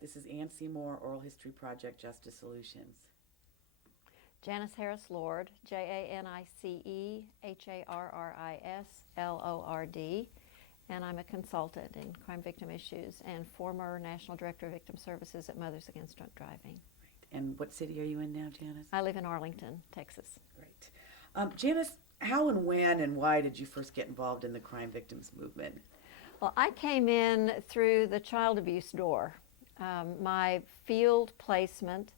This is Ann Seymour, Oral History Project, Justice Solutions. Janice Harris Lord, JANICEHARRISLORD, and I'm a consultant in crime victim issues and former National Director of Victim Services at Mothers Against Drunk Driving. Right. And what city are you in now, Janice? I live in Arlington, Texas. Great. Janice, how and when and why did you first get involved in the crime victims movement? Well, I came in through the child abuse door. My field placement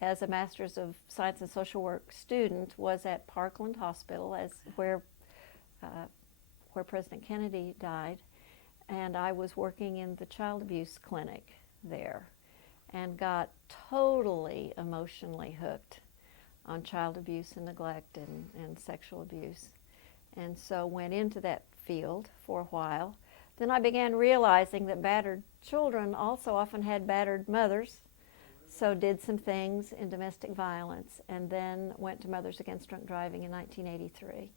as a Master's of Science and Social Work student was at Parkland Hospital, where President Kennedy died, and I was working in the child abuse clinic there and got totally emotionally hooked on child abuse and neglect and sexual abuse. And so went into that field for a while. Then I began realizing that battered children also often had battered mothers, so did some things in domestic violence, and then went to Mothers Against Drunk Driving in 1983.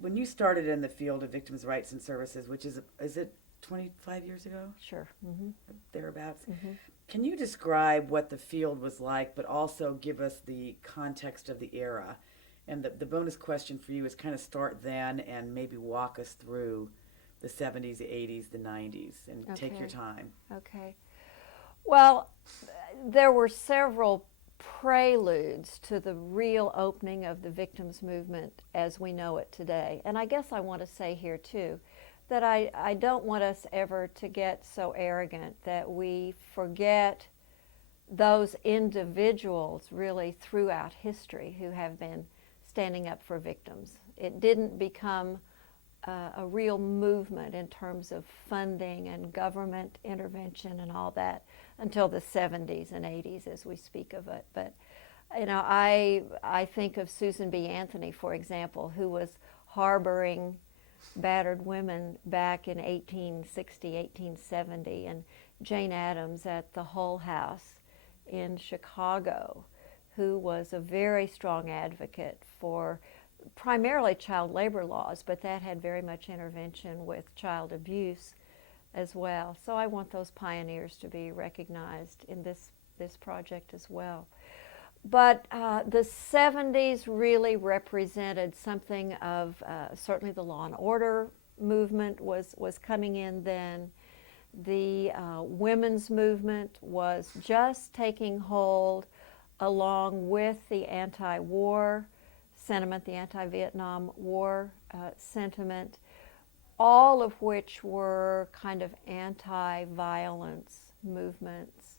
When you started in the field of victims' rights and services, which is it 25 years ago? Sure. Mm-hmm. Thereabouts. Mm-hmm. Can you describe what the field was like, but also give us the context of the era? And the bonus question for you is kind of start then and maybe walk us through the 70s, the 80s, the 90s, and take your time. Okay. Well, there were several preludes to the real opening of the victims movement as we know it today. And I guess I want to say here too that I don't want us ever to get so arrogant that we forget those individuals really throughout history who have been standing up for victims. It didn't become a real movement in terms of funding and government intervention and all that until the 70s and 80s as we speak of it. But you know, I think of Susan B. Anthony, for example, who was harboring battered women back in 1860, 1870, and Jane Addams at the Hull House in Chicago, who was a very strong advocate for primarily child labor laws, but that had very much intervention with child abuse as well. So I want those pioneers to be recognized in this project as well. But the 70s really represented something of, certainly the law and order movement was coming in then. The women's movement was just taking hold along with the anti-war sentiment, the anti-Vietnam War sentiment, all of which were kind of anti-violence movements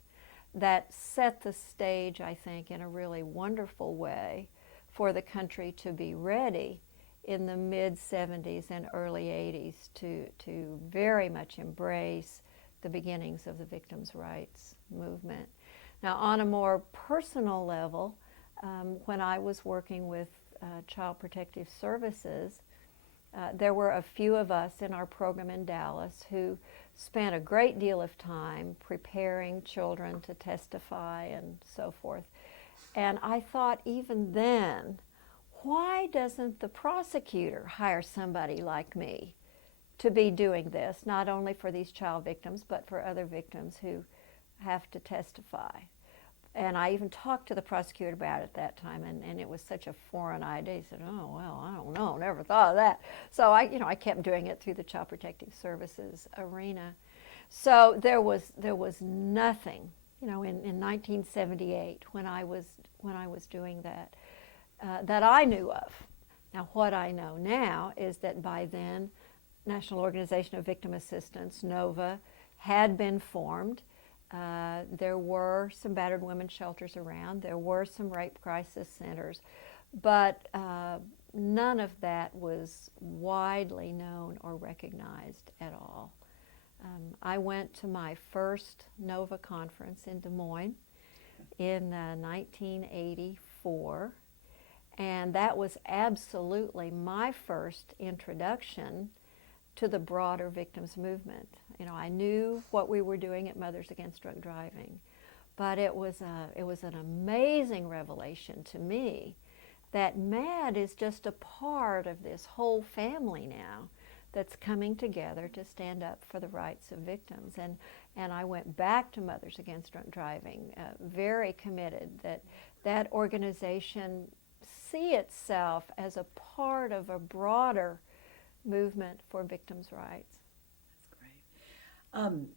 that set the stage, I think, in a really wonderful way for the country to be ready in the mid-70s and early 80s to very much embrace the beginnings of the victims' rights movement. Now, on a more personal level, when I was working with Child Protective Services, there were a few of us in our program in Dallas who spent a great deal of time preparing children to testify and so forth. And I thought even then, why doesn't the prosecutor hire somebody like me to be doing this, not only for these child victims, but for other victims who have to testify? And I even talked to the prosecutor about it at that time, and it was such a foreign idea. He said, "Oh, well, I don't know, never thought of that." So I kept doing it through the Child Protective Services arena. So there was nothing, in 1978 when I was doing that that I knew of. Now, what I know now is that by then, National Organization of Victim Assistance, NOVA, had been formed. There were some battered women's shelters around. There were some rape crisis centers, but none of that was widely known or recognized at all. I went to my first NOVA conference in Des Moines in 1984, and that was absolutely my first introduction to the broader victims movement. I knew what we were doing at Mothers Against Drunk Driving, but it was an amazing revelation to me that MAD is just a part of this whole family now that's coming together to stand up for the rights of victims. And I went back to Mothers Against Drunk Driving, very committed that that organization see itself as a part of a broader movement for victims' rights. That's great.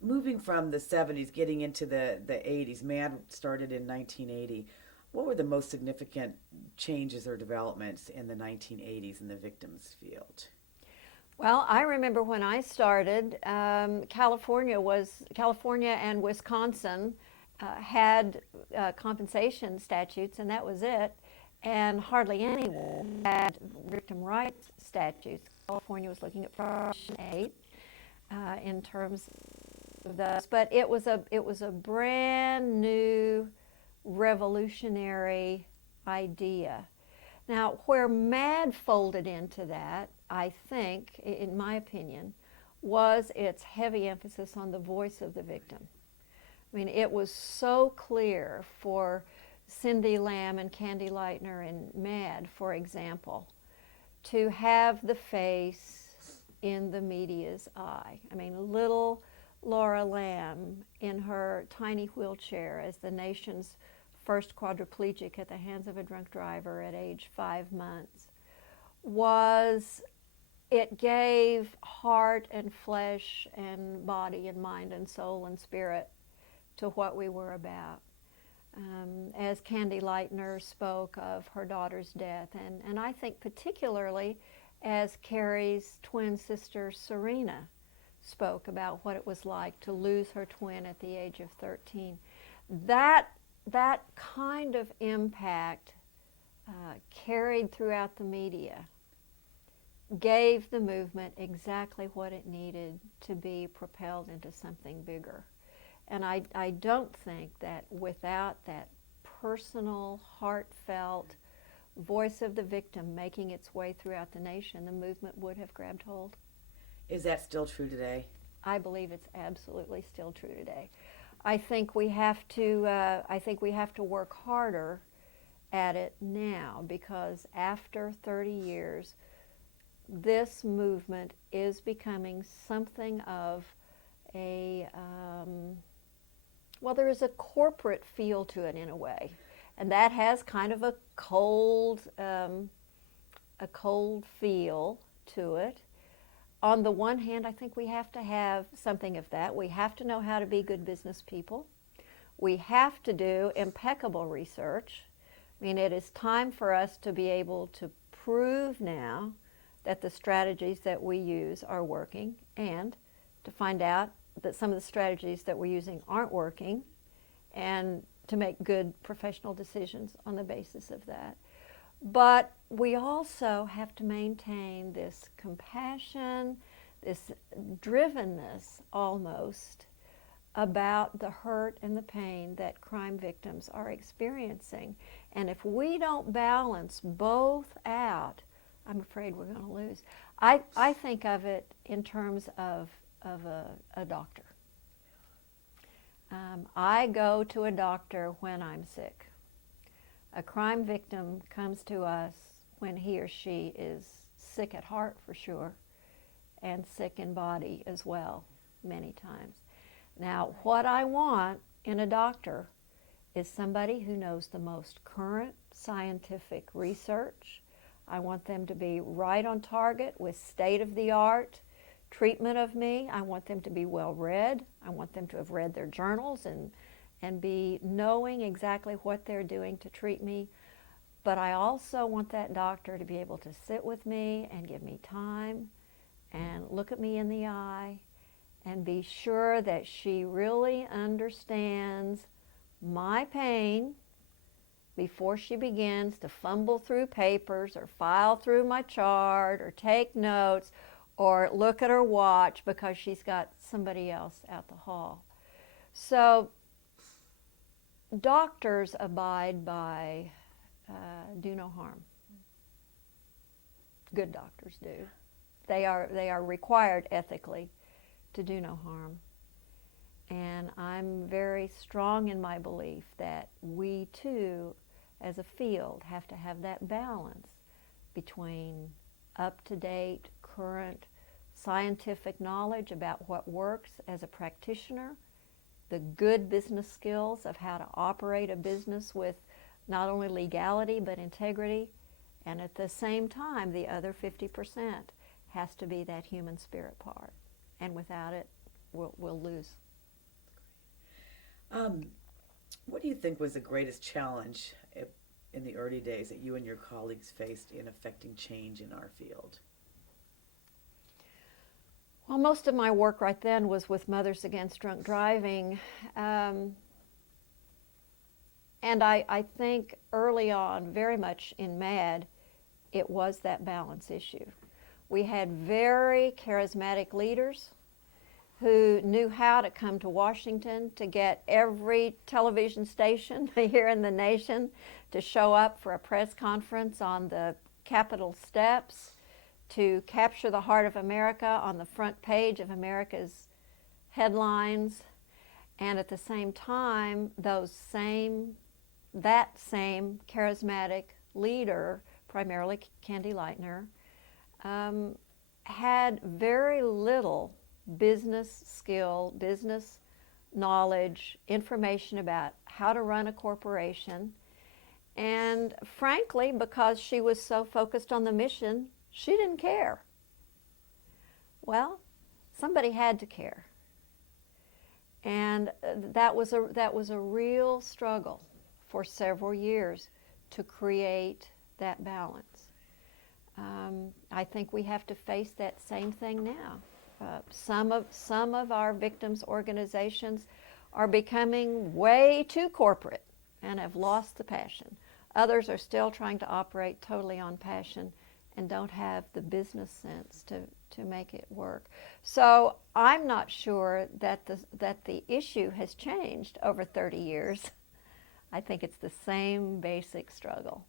Moving from the 70s, getting into the 80s, MAD started in 1980. What were the most significant changes or developments in the 1980s in the victims field? Well, I remember when I started, California and Wisconsin had compensation statutes, and that was it. And hardly anyone had victim rights statutes. California was looking at Proposition 8 in terms of those, but it was a brand new, revolutionary idea. Now, where MAD folded into that, I think, in my opinion, was its heavy emphasis on the voice of the victim. I mean, it was so clear for Cindy Lamb and Candy Lightner and MAD, for example, to have the face in the media's eye. I mean, little Laura Lamb in her tiny wheelchair as the nation's first quadriplegic at the hands of a drunk driver at age 5 months, it gave heart and flesh and body and mind and soul and spirit to what we were about. As Candy Lightner spoke of her daughter's death, and I think particularly as Carrie's twin sister Serena spoke about what it was like to lose her twin at the age of 13. That kind of impact carried throughout the media gave the movement exactly what it needed to be propelled into something bigger. And I don't think that without that personal, heartfelt voice of the victim making its way throughout the nation, the movement would have grabbed hold. Is that still true today? I believe it's absolutely still true today. I think we have to work harder at it now, because after 30 years, this movement is becoming something of there is a corporate feel to it in a way, and that has kind of a cold feel to it. On the one hand, I think we have to have something of that. We have to know how to be good business people. We have to do impeccable research. I mean, it is time for us to be able to prove now that the strategies that we use are working, and to find out that some of the strategies that we're using aren't working, and to make good professional decisions on the basis of that. But we also have to maintain this compassion, this drivenness almost about the hurt and the pain that crime victims are experiencing. And if we don't balance both out, I'm afraid we're going to lose. I think of it in terms of a doctor. I go to a doctor when I'm sick. A crime victim comes to us when he or she is sick at heart, for sure, and sick in body as well, many times. Now, what I want in a doctor is somebody who knows the most current scientific research. I want them to be right on target with state-of-the-art treatment of me. I want them to be well read. I want them to have read their journals and be knowing exactly what they're doing to treat me. But I also want that doctor to be able to sit with me and give me time and look at me in the eye and be sure that she really understands my pain before she begins to fumble through papers or file through my chart or take notes or look at her watch because she's got somebody else out the hall. So doctors abide by do no harm. Good doctors do. They are required ethically to do no harm. And I'm very strong in my belief that we too, as a field, have to have that balance between up-to-date, current scientific knowledge about what works as a practitioner, the good business skills of how to operate a business with not only legality but integrity, and at the same time the other 50% has to be that human spirit part, and without it we'll lose. What do you think was the greatest challenge in the early days that you and your colleagues faced in affecting change in our field? Well, most of my work right then was with Mothers Against Drunk Driving. And I think early on, very much in MAD, it was that balance issue. We had very charismatic leaders who knew how to come to Washington to get every television station here in the nation to show up for a press conference on the Capitol steps, to capture the heart of America on the front page of America's headlines, and at the same time, that same charismatic leader, primarily Candy Lightner, had very little business skill, business knowledge, information about how to run a corporation. And frankly, because she was so focused on the mission, she didn't care. Well, somebody had to care. And that was a real struggle for several years to create that balance. I think we have to face that same thing now. Some of our victims' organizations are becoming way too corporate and have lost the passion. Others are still trying to operate totally on passion and don't have the business sense to make it work. So I'm not sure that the issue has changed over 30 years. I think it's the same basic struggle.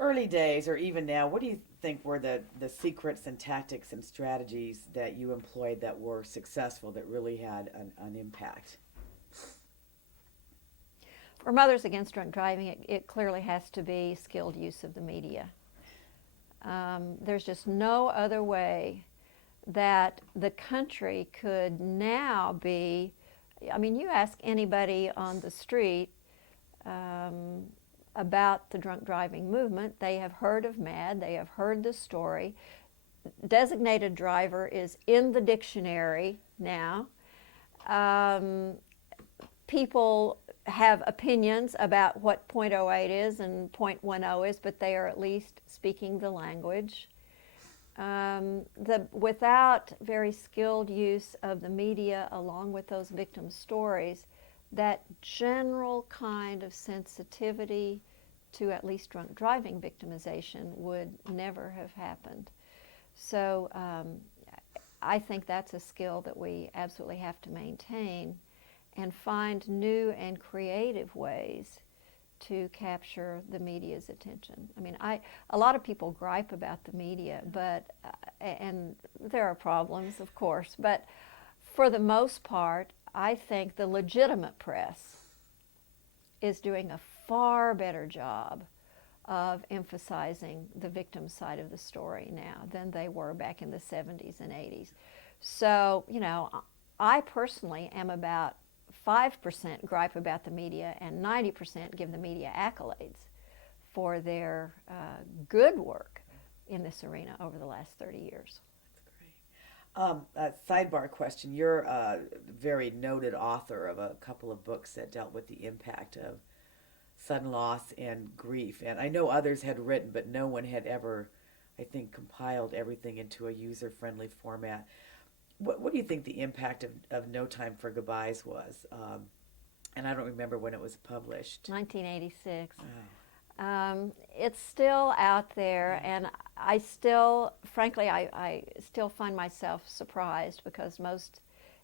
Early days, or even now, what do you think were the secrets and tactics and strategies that you employed that were successful, that really had an impact? For Mothers Against Drunk Driving, it clearly has to be skilled use of the media. There's just no other way that the country could now be, I mean, you ask anybody on the street about the drunk driving movement, they have heard of MAD, they have heard the story. Designated driver is in the dictionary now. People have opinions about what .08 is and .10 is, but they are at least speaking the language. Without very skilled use of the media along with those victim stories, that general kind of sensitivity to at least drunk driving victimization would never have happened. So I think that's a skill that we absolutely have to maintain and find new and creative ways to capture the media's attention. I mean, a lot of people gripe about the media, but and there are problems, of course, but for the most part, I think the legitimate press is doing a far better job of emphasizing the victim side of the story now than they were back in the 70s and 80s. So, you know, I personally am about 5% gripe about the media and 90% give the media accolades for their good work in this arena over the last 30 years. That's great. A sidebar question. You're a very noted author of a couple of books that dealt with the impact of sudden loss and grief. And I know others had written, but no one had ever, I think, compiled everything into a user-friendly format. What do you think the impact of No Time for Goodbyes was? And I don't remember when it was published. 1986. Oh. It's still out there, and I still, frankly, I still find myself surprised because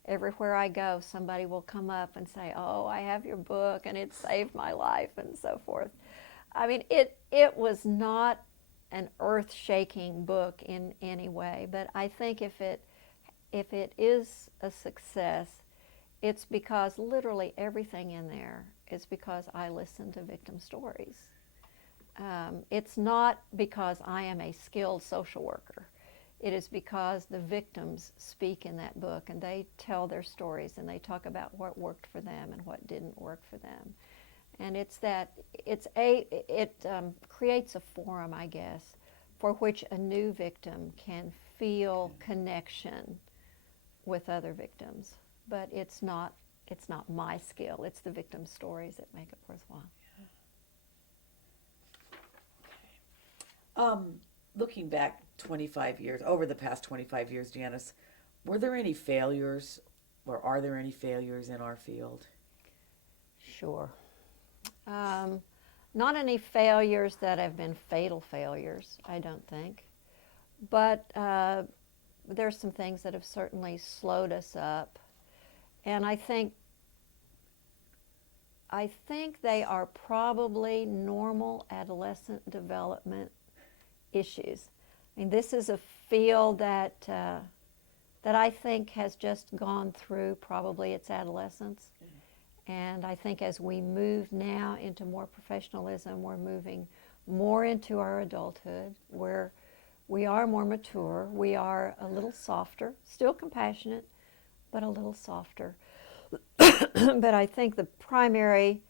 everywhere I go, somebody will come up and say, "Oh, I have your book, and it saved my life," and so forth. I mean, it was not an earth-shaking book in any way, but I think if it is a success, it's because literally everything in there is because I listen to victim stories. It's not because I am a skilled social worker. It is because the victims speak in that book, and they tell their stories, and they talk about what worked for them and what didn't work for them. And it creates a forum, I guess, for which a new victim can feel connection with other victims. But it's not my skill. It's the victim's stories that make it worthwhile. Looking back 25 years, over the past 25 years, Janice, were there any failures, or are there any failures in our field? Sure. Not any failures that have been fatal failures, I don't think. But there's some things that have certainly slowed us up. And I think they are probably normal adolescent development issues. I mean, this is a field that I think has just gone through probably its adolescence. And I think as we move now into more professionalism, we're moving more into our adulthood, where we are more mature, we are a little softer, still compassionate, but a little softer. But I think the primary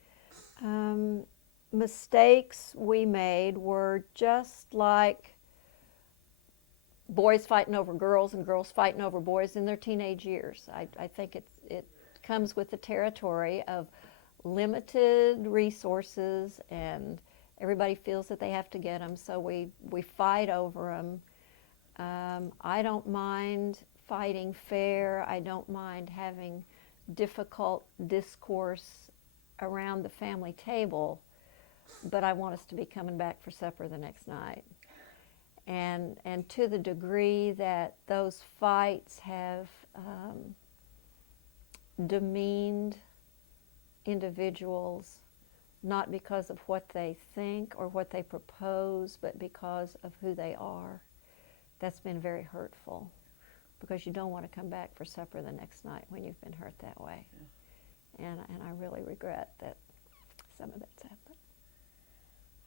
mistakes we made were just like boys fighting over girls and girls fighting over boys in their teenage years. I think it comes with the territory of limited resources, and everybody feels that they have to get them, so we fight over them. I don't mind fighting fair. I don't mind having difficult discourse around the family table, but I want us to be coming back for supper the next night. And to the degree that those fights have demeaned individuals, not because of what they think or what they propose, but because of who they are, that's been very hurtful, because you don't want to come back for supper the next night when you've been hurt that way. Yeah. And I really regret that some of that's happened.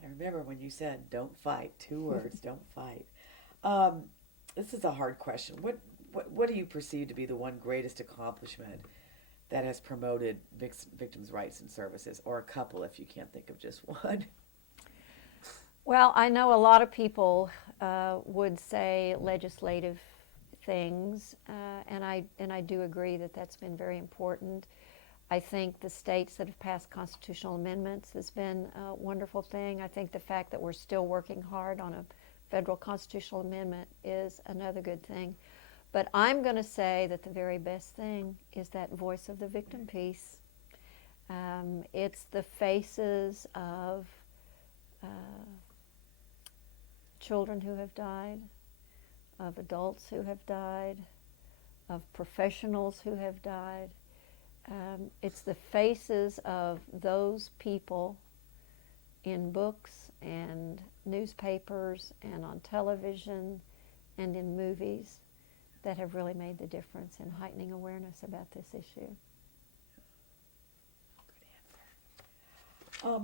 I remember when you said, don't fight, 2 words, don't fight. This is a hard question. What do you perceive to be the one greatest accomplishment that has promoted victims' rights and services, or a couple if you can't think of just one? Well, I know a lot of people would say legislative things, and I do agree that that's been very important. I think the states that have passed constitutional amendments has been a wonderful thing. I think the fact that we're still working hard on a federal constitutional amendment is another good thing. But I'm going to say that the very best thing is that voice of the victim piece. It's the faces of children who have died, of adults who have died, of professionals who have died. It's the faces of those people in books and newspapers and on television and in movies that have really made the difference in heightening awareness about this issue. Good answer.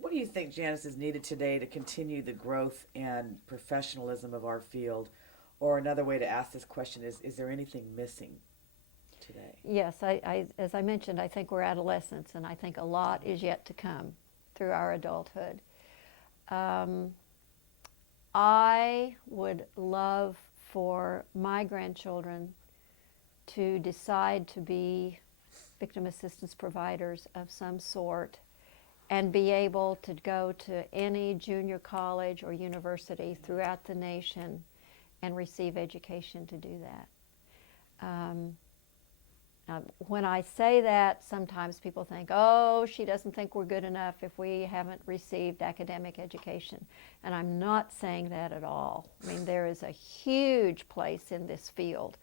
What do you think, Janice, is needed today to continue the growth and professionalism of our field? Or another way to ask this question is there anything missing today? Yes, as I mentioned, I think we're adolescents, and I think a lot is yet to come through our adulthood. I would love for my grandchildren to decide to be victim assistance providers of some sort and be able to go to any junior college or university throughout the nation and receive education to do that. When I say that, sometimes people think, oh, she doesn't think we're good enough if we haven't received academic education. And I'm not saying that at all. I mean, there is a huge place in this field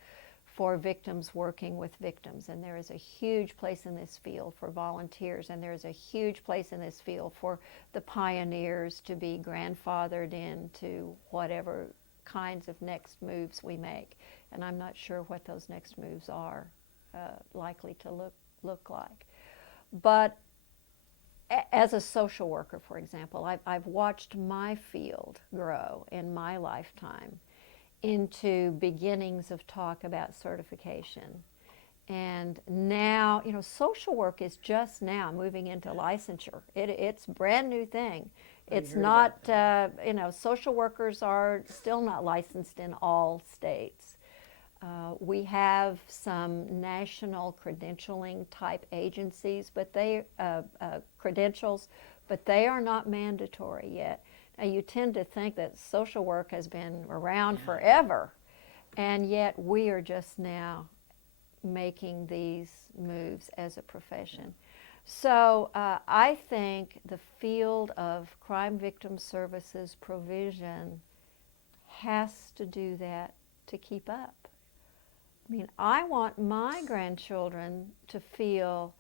for victims working with victims, and there is a huge place in this field for volunteers, and there is a huge place in this field for the pioneers to be grandfathered into whatever kinds of next moves we make. And I'm not sure what those next moves are likely to look like. But as a social worker, for example, I've watched my field grow in my lifetime into beginnings of talk about certification. And now, social work is just now moving into licensure. It's a brand new thing. It's not, social workers are still not licensed in all states. We have some national credentialing type agencies, but credentials, but they are not mandatory yet. Now, you tend to think that social work has been around forever, and yet we are just now making these moves as a profession. So I think the field of crime victim services provision has to do that to keep up. I mean, I want my grandchildren to feel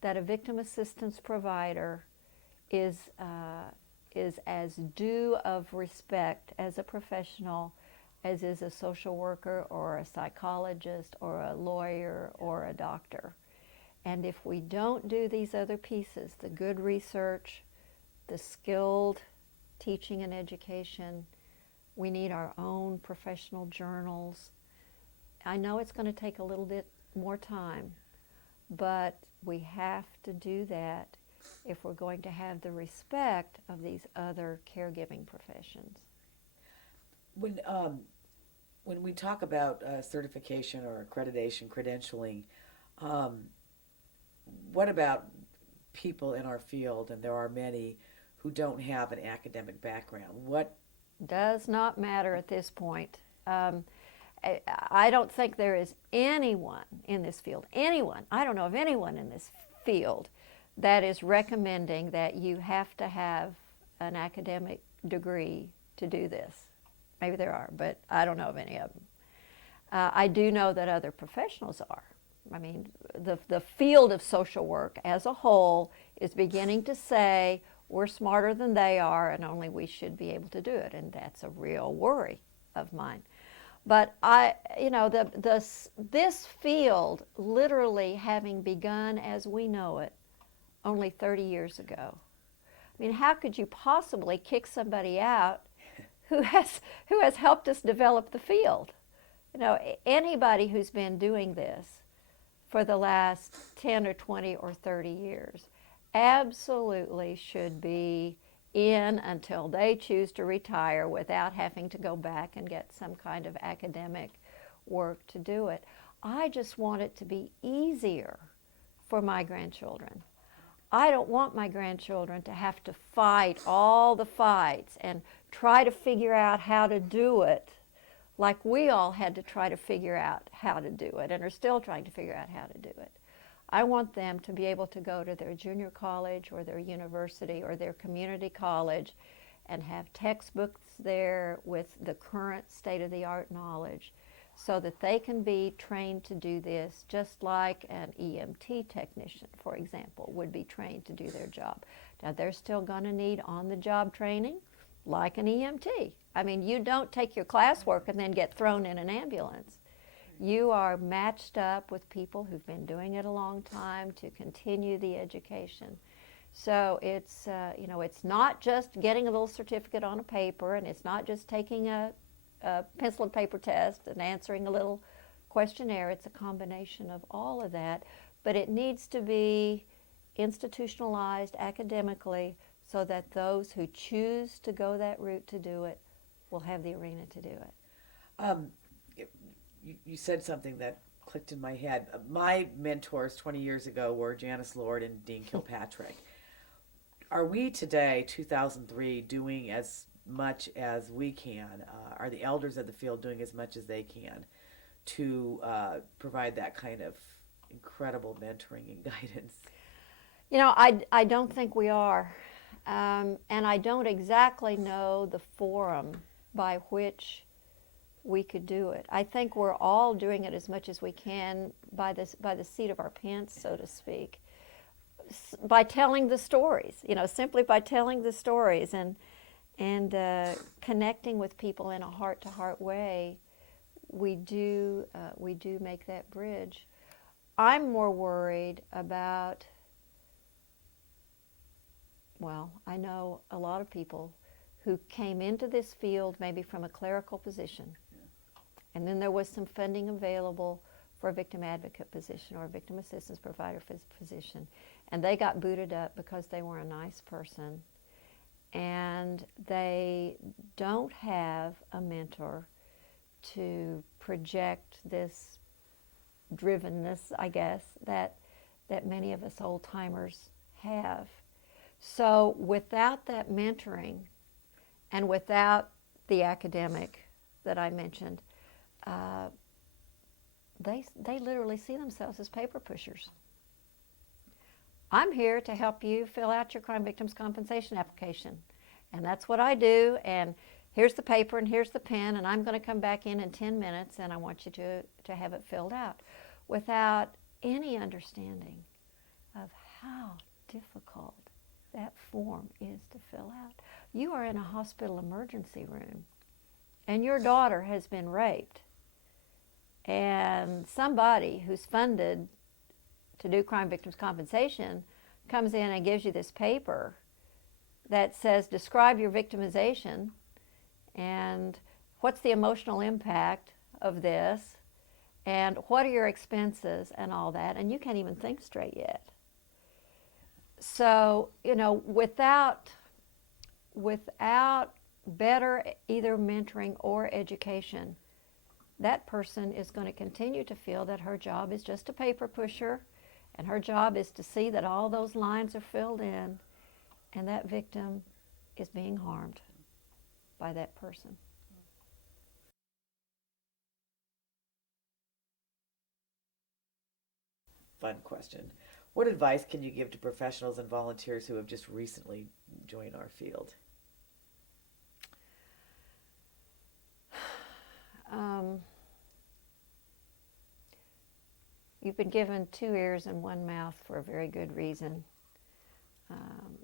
that a victim assistance provider is as due of respect as a professional as is a social worker or a psychologist or a lawyer or a doctor. And if we don't do these other pieces, the good research, the skilled teaching and education, we need our own professional journals. I know it's going to take a little bit more time, but we have to do that if we're going to have the respect of these other caregiving professions. When we talk about certification or accreditation, credentialing, what about people in our field, and there are many, who don't have an academic background? What does not matter at this point. I don't think there is anyone in this field, I don't know of anyone in this field that is recommending that you have to have an academic degree to do this. Maybe there are, but I don't know of any of them. I do know that other professionals are. I mean, the field of social work as a whole is beginning to say we're smarter than they are and only we should be able to do it, and that's a real worry of mine. But this field literally having begun as we know it only 30 years ago. I mean, how could you possibly kick somebody out who has helped us develop the field? Anybody who's been doing this for the last 10 or 20 or 30 years absolutely should be in until they choose to retire without having to go back and get some kind of academic work to do it. I just want it to be easier for my grandchildren. I don't want my grandchildren to have to fight all the fights and try to figure out how to do it like we all had to try to figure out how to do it and are still trying to figure out how to do it. I want them to be able to go to their junior college or their university or their community college and have textbooks there with the current state-of-the-art knowledge so that they can be trained to do this just like an EMT technician, for example, would be trained to do their job. Now, they're still going to need on-the-job training like an EMT. I mean, you don't take your classwork and then get thrown in an ambulance. You are matched up with people who've been doing it a long time to continue the education. So it's not just getting a little certificate on a paper, and it's not just taking a pencil and paper test and answering a little questionnaire. It's a combination of all of that, but it needs to be institutionalized academically so that those who choose to go that route to do it will have the arena to do it. You said something that clicked in my head. My mentors 20 years ago were Janice Lord and Dean Kilpatrick. Are we today, 2003, doing as much as we can? Are the elders of the field doing as much as they can to provide that kind of incredible mentoring and guidance? I don't think we are. And I don't exactly know the forum by which we could do it. I think we're all doing it as much as we can by the seat of our pants, so to speak, by telling the stories. Simply by telling the stories and connecting with people in a heart-to-heart way. We do make that bridge. I'm more worried about I know a lot of people who came into this field maybe from a clerical position, and then there was some funding available for a victim advocate position or a victim assistance provider position, and they got booted up because they were a nice person, and they don't have a mentor to project this drivenness, I guess, that many of us old-timers have. So without that mentoring and without the academic that I mentioned, they literally see themselves as paper pushers. I'm here to help you fill out your crime victims compensation application, and that's what I do, and here's the paper and here's the pen, and I'm going to come back in 10 minutes and I want you to have it filled out, without any understanding of how difficult that form is to fill out. You are in a hospital emergency room and your daughter has been raped, and somebody who's funded to do crime victims compensation comes in and gives you this paper that says, describe your victimization and what's the emotional impact of this and what are your expenses and all that, and you can't even think straight yet. So, without better either mentoring or education, that person is going to continue to feel that her job is just a paper pusher, and her job is to see that all those lines are filled in, and that victim is being harmed by that person. Fun question. What advice can you give to professionals and volunteers who have just recently joined our field? You've been given 2 ears and 1 mouth for a very good reason.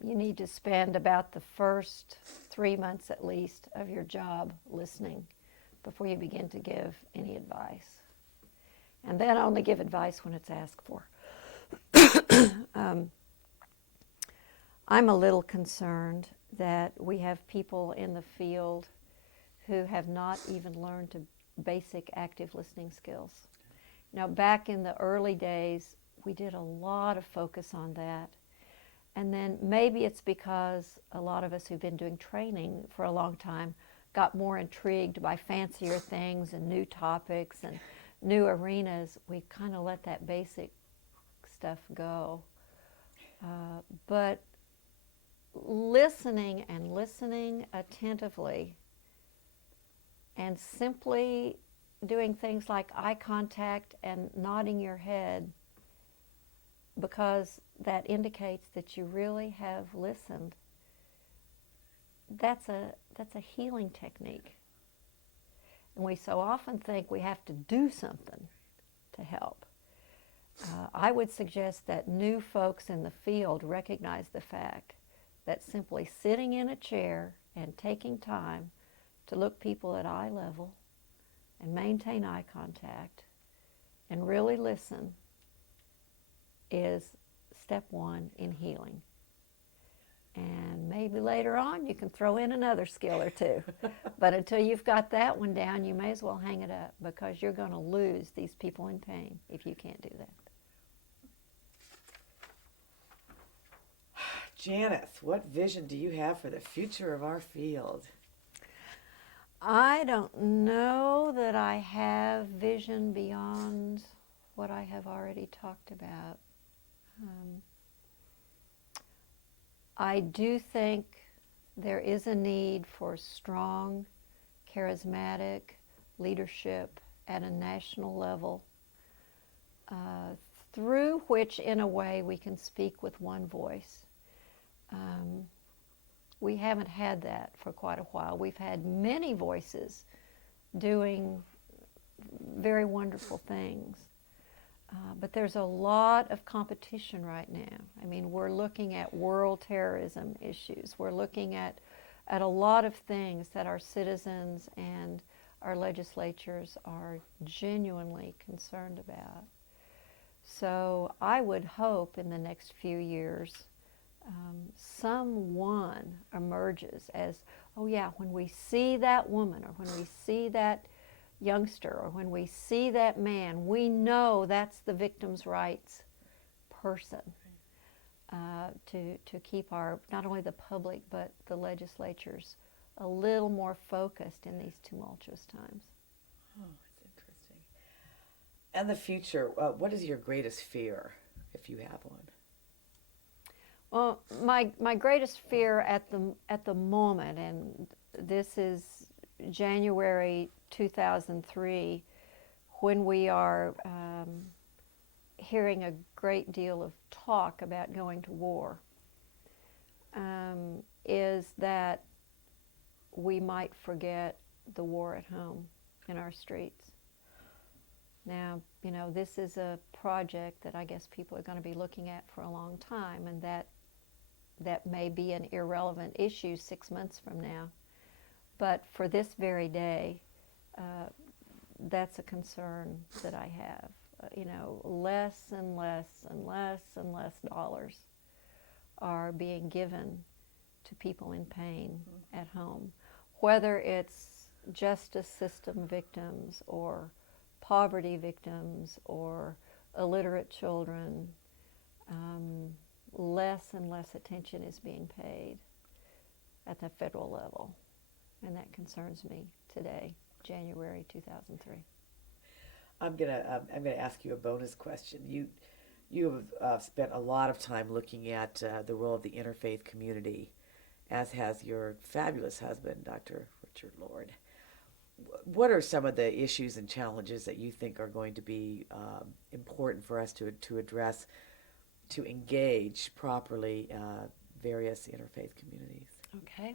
You need to spend about the first 3 months at least of your job listening before you begin to give any advice. And then only give advice when it's asked for. I'm a little concerned that we have people in the field who have not even learned basic active listening skills. Now, back in the early days, we did a lot of focus on that. And then maybe it's because a lot of us who've been doing training for a long time got more intrigued by fancier things and new topics and new arenas. We kind of let that basic stuff go. But listening and listening attentively and simply doing things like eye contact and nodding your head, because that indicates that you really have listened, that's a healing technique. And we so often think we have to do something to help. I would suggest that new folks in the field recognize the fact that simply sitting in a chair and taking time to look people at eye level and maintain eye contact and really listen is step 1 in healing. And maybe later on you can throw in another skill or 2. But until you've got that one down, you may as well hang it up, because you're going to lose these people in pain if you can't do that. Janice, what vision do you have for the future of our field? I don't know that I have vision beyond what I have already talked about. I do think there is a need for strong, charismatic leadership at a national level, through which, in a way, we can speak with one voice. We haven't had that for quite a while. We've had many voices doing very wonderful things. But there's a lot of competition right now. I mean, we're looking at world terrorism issues. We're looking at a lot of things that our citizens and our legislatures are genuinely concerned about. So I would hope in the next few years someone emerges as, oh yeah, when we see that woman or when we see that youngster or when we see that man, we know that's the victim's rights person. To keep our, not only the public, but the legislatures a little more focused in these tumultuous times. Oh, that's interesting. And the future, what is your greatest fear, if you have one? Well, my greatest fear at the moment, and this is January 2003, when we are hearing a great deal of talk about going to war, is that we might forget the war at home in our streets. Now, you know, this is a project that I guess people are going to be looking at for a long time, and that may be an irrelevant issue 6 months from now. But for this very day, that's a concern that I have. You know, less and less and less and less dollars are being given to people in pain at home, whether it's justice system victims or poverty victims or illiterate children. Less and less attention is being paid at the federal level, and that concerns me today, January 2003. I'm gonna ask you a bonus question. You have spent a lot of time looking at the role of the interfaith community, as has your fabulous husband, Dr. Richard Lord. What are some of the issues and challenges that you think are going to be important for us to address, to engage properly various interfaith communities? Okay.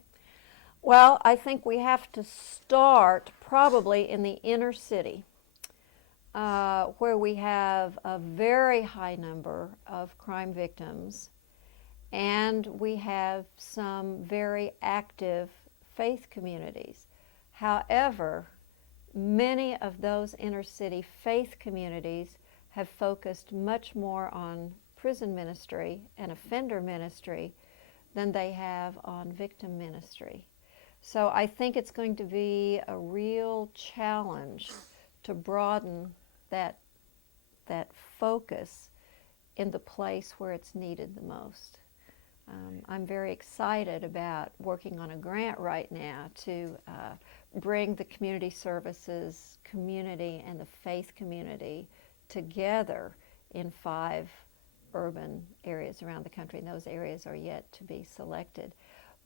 Well, I think we have to start probably in the inner city, where we have a very high number of crime victims, and we have some very active faith communities. However, many of those inner city faith communities have focused much more on prison ministry and offender ministry than they have on victim ministry. So I think it's going to be a real challenge to broaden that focus in the place where it's needed the most. I'm very excited about working on a grant right now to bring the community services community and the faith community together in 5 urban areas around the country, and those areas are yet to be selected.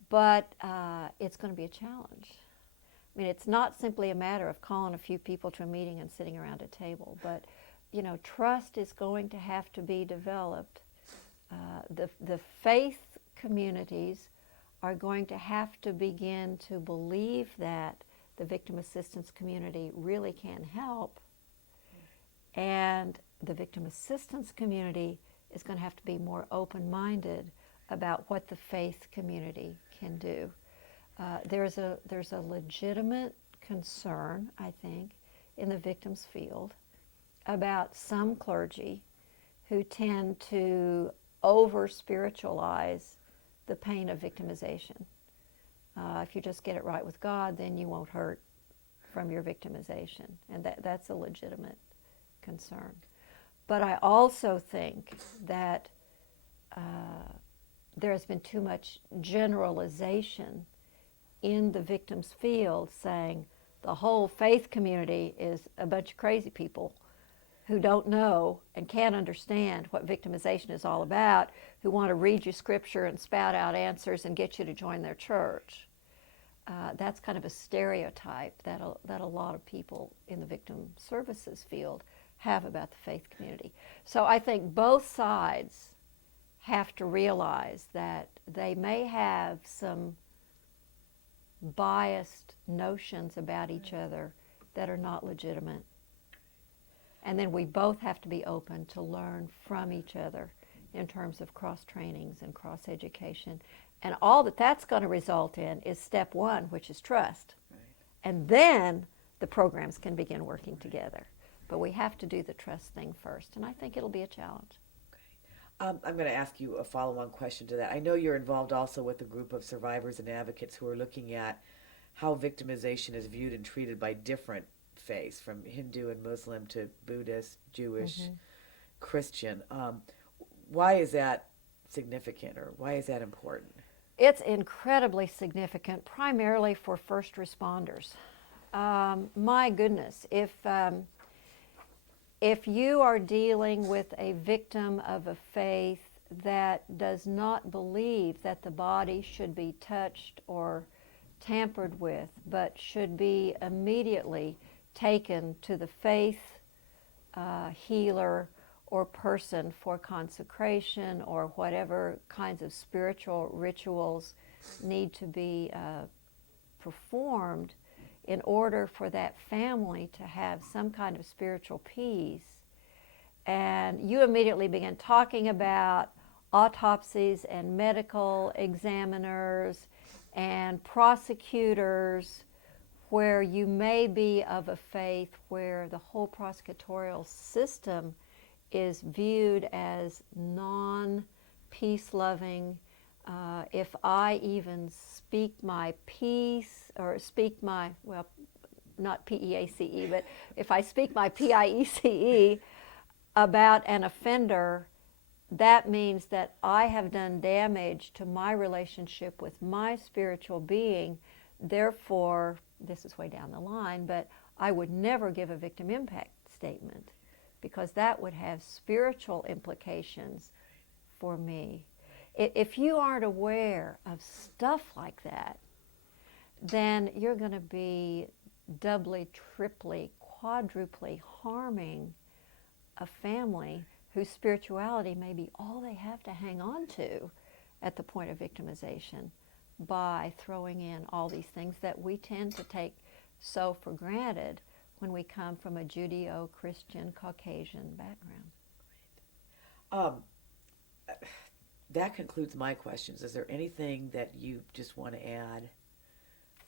But it's going to be a challenge. I mean, it's not simply a matter of calling a few people to a meeting and sitting around a table, but, you know, trust is going to have to be developed. The faith communities are going to have to begin to believe that the victim assistance community really can help, and the victim assistance community is going to have to be more open-minded about what the faith community can do. There's a legitimate concern, I think, in the victims field about some clergy who tend to over-spiritualize the pain of victimization. If you just get it right with God, then you won't hurt from your victimization, and that's a legitimate concern. But I also think that there has been too much generalization in the victims field, saying the whole faith community is a bunch of crazy people who don't know and can't understand what victimization is all about, who want to read you scripture and spout out answers and get you to join their church. That's kind of a stereotype that a lot of people in the victim services field have about the faith community. So I think both sides have to realize that they may have some biased notions about each other that are not legitimate. And then we both have to be open to learn from each other in terms of cross-trainings and cross-education. And all that's going to result in is step 1, which is trust. Right. And then the programs can begin working together. But we have to do the trust thing first, and I think it'll be a challenge. I'm going to ask you a follow-on question to that. I know you're involved also with a group of survivors and advocates who are looking at how victimization is viewed and treated by different faiths, from Hindu and Muslim to Buddhist, Jewish, Christian. Why is that significant, or why is that important? It's incredibly significant, primarily for first responders. My goodness, if you are dealing with a victim of a faith that does not believe that the body should be touched or tampered with, but should be immediately taken to the faith healer or person for consecration or whatever kinds of spiritual rituals need to be performed in order for that family to have some kind of spiritual peace. And you immediately begin talking about autopsies and medical examiners and prosecutors, where you may be of a faith where the whole prosecutorial system is viewed as non-peace-loving. If I even speak my piece, or speak my, well, not P-E-A-C-E, but if I speak my P-I-E-C-E about an offender, that means that I have done damage to my relationship with my spiritual being. Therefore, this is way down the line, but I would never give a victim impact statement, because that would have spiritual implications for me. If you aren't aware of stuff like that, then you're going to be doubly, triply, quadruply harming a family whose spirituality may be all they have to hang on to at the point of victimization, by throwing in all these things that we tend to take so for granted when we come from a Judeo-Christian Caucasian background. That concludes my questions. Is there anything that you just want to add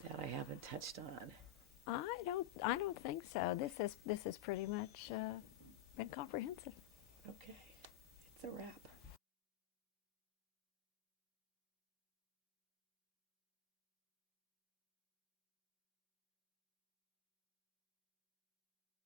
that I haven't touched on? I don't think so. This has pretty much been comprehensive. Okay, it's a wrap.